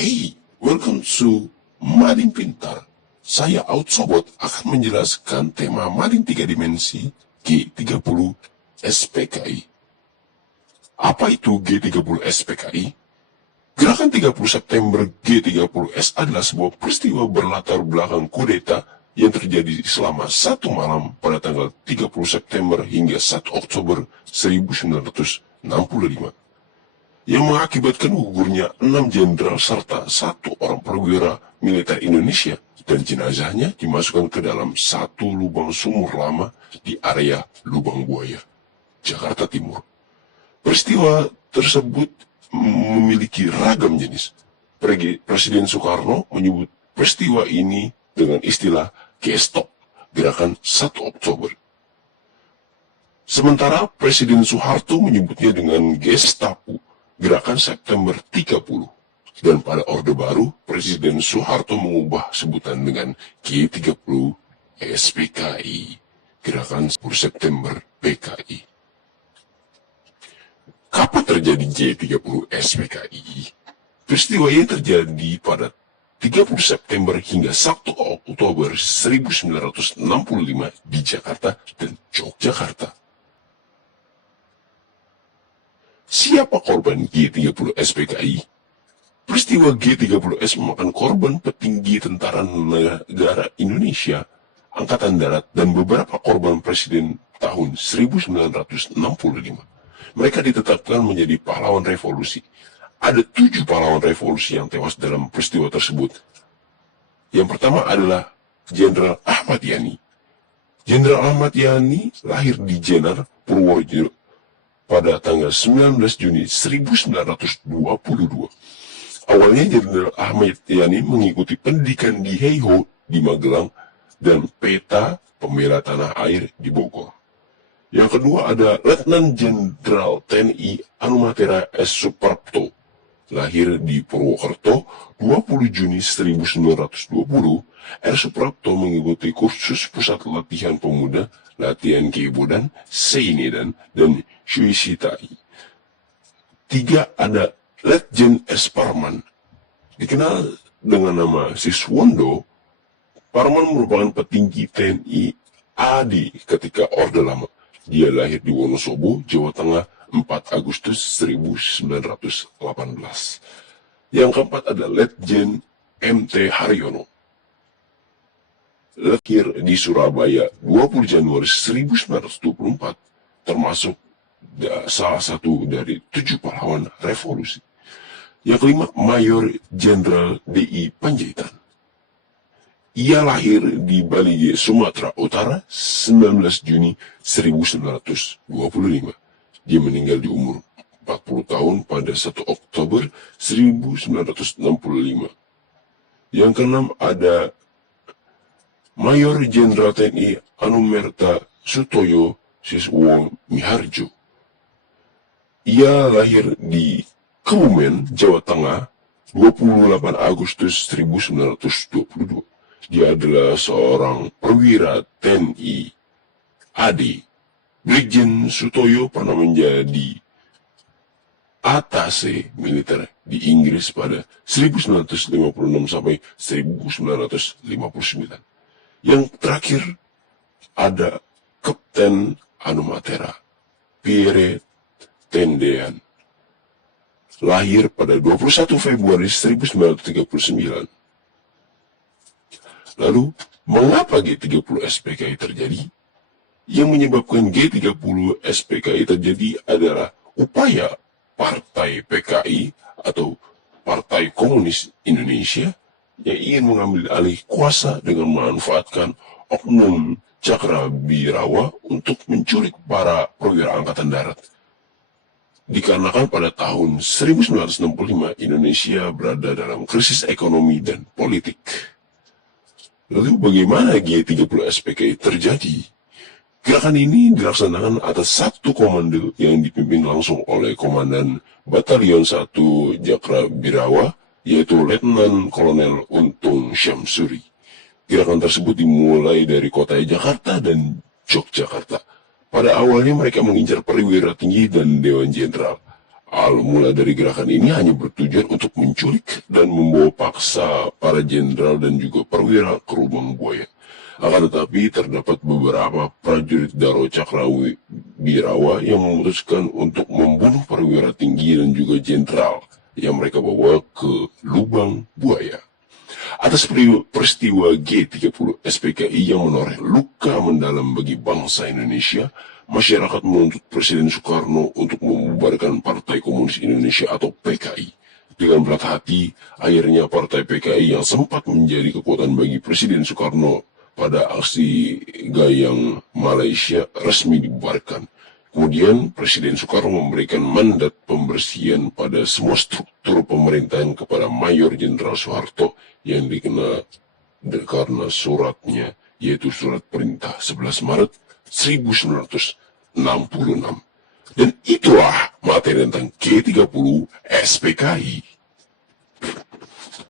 Hey, welcome to Mading Pintar. Saya Outsobot akan menjelaskan tema Mading 3 Dimensi G30 SPKI. Apa itu G30 SPKI? Gerakan 30 September G30S adalah sebuah peristiwa berlatar belakang kudeta yang terjadi selama satu malam pada tanggal 30 September hingga 1 Oktober 1965. Yang mengakibatkan gugurnya 6 jenderal serta 1 orang perwira militer Indonesia dan jenazahnya dimasukkan ke dalam satu lubang sumur lama di area Lubang Buaya, Jakarta Timur. Peristiwa tersebut memiliki ragam jenis. Presiden Soekarno menyebut peristiwa ini dengan istilah G-Stop, Gerakan 1 Oktober. Sementara Presiden Soeharto menyebutnya dengan Gestapo, Gerakan September 30. Dan pada Orde Baru, Presiden Soeharto mengubah sebutan dengan G30 SPKI, Gerakan 10 September PKI. Kapan terjadi G30 SPKI? Peristiwa ini terjadi pada 30 September hingga 1 Oktober 1965 di Jakarta dan Yogyakarta. Siapa korban G30 SPKI? Peristiwa G30S memakan korban petinggi tentara negara Indonesia, Angkatan Darat, dan beberapa korban presiden tahun 1965. Mereka ditetapkan menjadi pahlawan revolusi. Ada 7 pahlawan revolusi yang tewas dalam peristiwa tersebut. Yang pertama adalah Jenderal Ahmad Yani. Jenderal Ahmad Yani lahir di Jenar, Purworejo pada tanggal 19 Juni 1922. Awalnya Jenderal Ahmad Yani mengikuti pendidikan di Heiho di Magelang dan Peta Pembela Tanah Air di Bogor. Yang kedua ada Letnan Jenderal TNI Anumatera S. Suprapto, lahir di Purwokerto 20 Juni 1920. R. Suprapto mengikuti kursus Pusat Latihan Pemuda, Latihan Keibodan, Seinidan, dan Shuishitai. 3 ada Letjen S. Parman. Dikenal dengan nama Siswondo, Parman merupakan petinggi TNI AD ketika Orde Lama. Dia lahir di Wonosobo, Jawa Tengah, 4 Agustus 1918. Yang keempat ada Letjen MT Haryono. Lahir di Surabaya 20 Januari 1924, termasuk salah satu dari 7 pahlawan revolusi. Yang kelima, Mayor Jenderal D.I. Panjaitan. Ia lahir di Balige, Sumatera Utara, 19 Juni 1925. Dia meninggal di umur 40 tahun pada 1 Oktober 1965. Yang keenam ada Mayor Jenderal TNI Anumerta Sutoyo Siswo Miharjo. Ia lahir di Kebumen, Jawa Tengah, 28 Agustus 1922. Dia adalah seorang perwira TNI AD. Brigjen Sutoyo pernah menjadi atase militer di Inggris pada 1956 sampai 1959. Yang terakhir ada Kapten Anumatera Pierre Tendean, lahir pada 21 Februari 1939. Lalu, mengapa G30 SPKI terjadi? Yang menyebabkan G30 SPKI terjadi adalah upaya Partai PKI atau Partai Komunis Indonesia yang ingin mengambil alih kuasa dengan memanfaatkan oknum Cakrawirawa untuk menculik para perwira Angkatan Darat. Dikarenakan pada tahun 1965 Indonesia berada dalam krisis ekonomi dan politik. Lalu bagaimana G30 SPKI terjadi? Gerakan ini dilaksanakan atas satu komando yang dipimpin langsung oleh Komandan Batalion 1 Cakrawirawa, yaitu Letnan Kolonel Untung Syamsuri. Gerakan tersebut dimulai dari kota Jakarta dan Yogyakarta. Pada awalnya mereka mengincar perwira tinggi dan Dewan Jenderal. Awal mula dari gerakan ini hanya bertujuan untuk menculik dan membawa memaksa para jenderal dan juga perwira ke Lubang Buaya. Akan tetapi terdapat beberapa prajurit Daro Cakrawirawa yang memutuskan untuk membunuh perwira tinggi dan juga jenderal yang mereka bawa ke Lubang Buaya. Atas peristiwa G30 SPKI yang menoreh luka mendalam bagi bangsa Indonesia, masyarakat menuntut Presiden Soekarno untuk membubarkan Partai Komunis Indonesia atau PKI. Dengan berat hati, akhirnya Partai PKI yang sempat menjadi kekuatan bagi Presiden Soekarno pada aksi Gayang Malaysia resmi dibubarkan. Kemudian Presiden Soekarno memberikan mandat pembersihan pada semua struktur pemerintahan kepada Mayor Jenderal Soeharto yang dikenal karena suratnya, yaitu surat perintah 11 Maret 1966. Dan itulah materi tentang G30 SPKI.